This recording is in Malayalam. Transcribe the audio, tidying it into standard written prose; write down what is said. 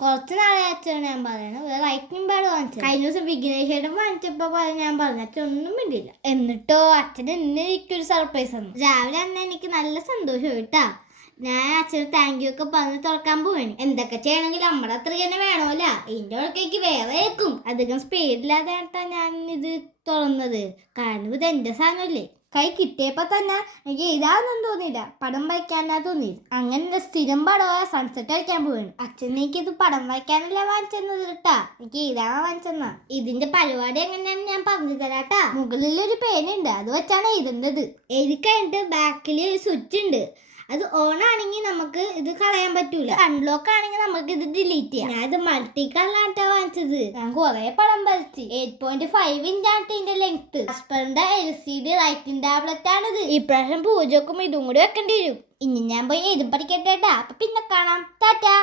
കുറച്ച് നാളായിട്ടാണ് ഞാൻ പറയണത് റൈറ്റിംഗ് പാഡ് വാങ്ങിച്ചത്. കഴിഞ്ഞ ദിവസം വിഘ്നേശ്വരൻ വാങ്ങിച്ചപ്പോ ഞാൻ പറഞ്ഞു അച്ഛൻ ഒന്നും വേണ്ടിയില്ല. എന്നിട്ടോ അച്ഛൻ ഇന്ന് എനിക്കൊരു സർപ്രൈസ് തന്നു. രാവിലെ തന്നെ എനിക്ക് നല്ല സന്തോഷം കേട്ടാ. ഞാൻ അച്ഛന് താങ്ക് യു ഒക്കെ പറഞ്ഞ് തുറക്കാൻ പോവാണ്. എന്തൊക്കെ ചെയ്യണമെങ്കിൽ നമ്മുടെ അത്ര തന്നെ വേണമല്ല. ഇതിന്റെ ഉടക്കേക്ക് വേറെ കേൾക്കും. അധികം സ്പീഡില്ലാതെ ഞാൻ ഇത് തുറന്നത്. കാരണം ഇത് എന്റെ സാധനമല്ലേ. കൈ കിട്ടിയപ്പോ തന്നെ എനിക്ക് എഴുതാനൊന്നും തോന്നിയില്ല, പടം വരയ്ക്കാനാ തോന്നി. അങ്ങനെ സ്ഥിരം പടമായ സൺസെറ്റ് വരയ്ക്കാൻ പോവാണ്. അച്ഛൻ എനിക്കിത് പടം വരയ്ക്കാനല്ല വാങ്ങിച്ചെന്നത് കേട്ടാ, എനിക്ക് എഴുതാൻ വാങ്ങിച്ചെന്നാ. ഇതിന്റെ പരിപാടി എങ്ങനെയാണെന്ന് ഞാൻ പറഞ്ഞു തരാട്ടാ. മുകളിൽ ഒരു പേനുണ്ട്, അത് വെച്ചാണ് എഴുതുന്നത്. എഴുതി കഴിഞ്ഞിട്ട് ബാക്കിൽ ഒരു സ്വിച്ച് ഉണ്ട്. അത് ഓൺ ആണെങ്കിൽ നമുക്ക് ഇത് കളയാൻ പറ്റൂല. അൺലോക്ക് ആണെങ്കിൽ നമുക്ക് ഇത് ഡിലീറ്റ് ചെയ്യാം. ഞാൻ ഇത് മൾട്ടി കളറായിട്ടാ വാങ്ങിച്ചത്. ഞാൻ കുറെ പടം വരച്ച്. 8.5 ഇഞ്ചാണ് ഇതിന്റെ ലെങ്ത്. ഹസ്ബൻഡിന്റെ LCD റൈറ്റിംഗ് ടാബ്ലറ്റ് ആണിത്. ഇപ്രാവശ്യം പൂജക്കും ഇതും കൂടി വെക്കേണ്ടി വരും. ഇനി ഞാൻ പോയി എഴുതി പഠിക്കട്ടെ. അപ്പൊ പിന്നെ കാണാം. ടാറ്റാ.